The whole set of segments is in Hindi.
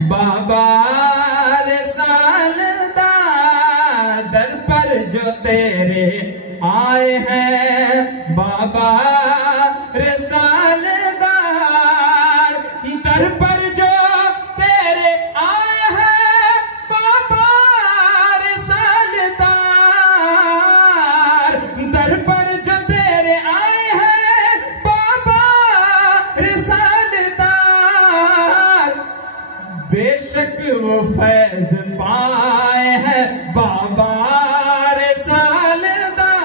बाबा रिसालदार दर पर जो तेरे आए हैं, बाबा रिसालदार दर पर जो तेरे आए हैं, बाबा रिसालदार दर पर जो तेरे आए हैं, बाबा रिसालदार बेशक वो फैज पाए हैं, बाबा रिसालदार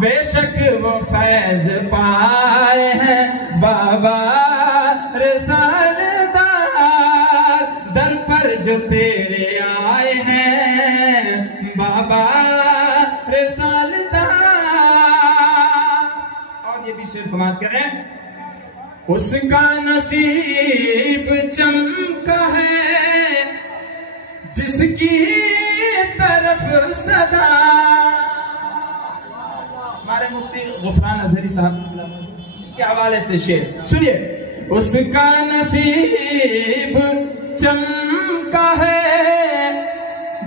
बेशक वो फैज पाए हैं, बाबा रिसालदार दर पर जो तेरे आए हैं, बाबा रिसालदार। और ये भी शेर समाप्त करें। उसका नसीब चमका है जिसकी तरफ सदा। हमारे मुफ्ती गुफरान अजहरी साहब के हवाले से शेर सुनिए। उसका नसीब चमका है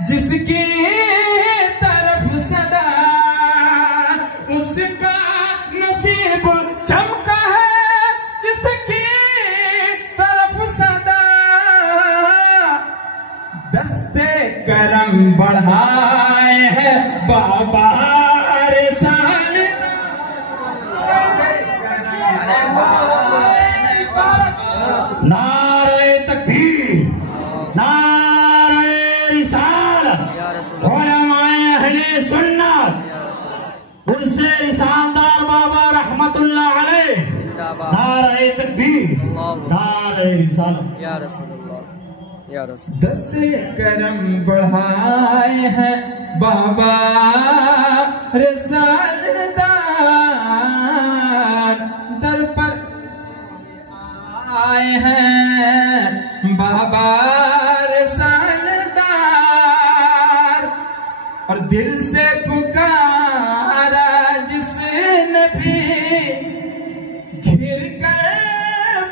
जिसकी तरफ सदा, उसका नसीब चमका है जिसकी तरफ सदा, दस्ते करम बढ़ाए हैं, बाबा नारे तकबीर, नारे रिसालत, उलमाए अहले सुन्नत, उनसे रिसालदार बाबा रहमतुल्लाह अलैह, नारे तकबीर, नारे रिसालत, या रसूलुल्लाह, या रसूल। दस्ते करम बढ़ाए हैं, बाबा रिसालदार दर पर आए हैं, बाबा रिसालदार। और दिल से पुकारा जिसने भी घिर कर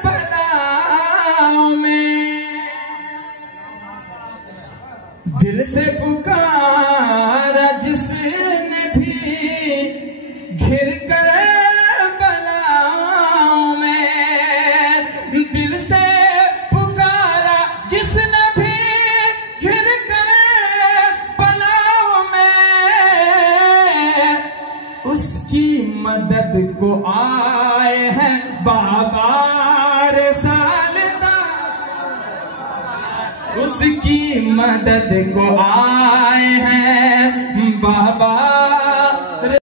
बलाओं में, दिल से पुकारा जिसने भी घिर कर बलाओं में, दिल से पुकारा जिसने भी घिर कर बलाओं में, उसकी मदद को आए हैं, बाबा रिसालदार उसकी मदद को आए हैं, बाबा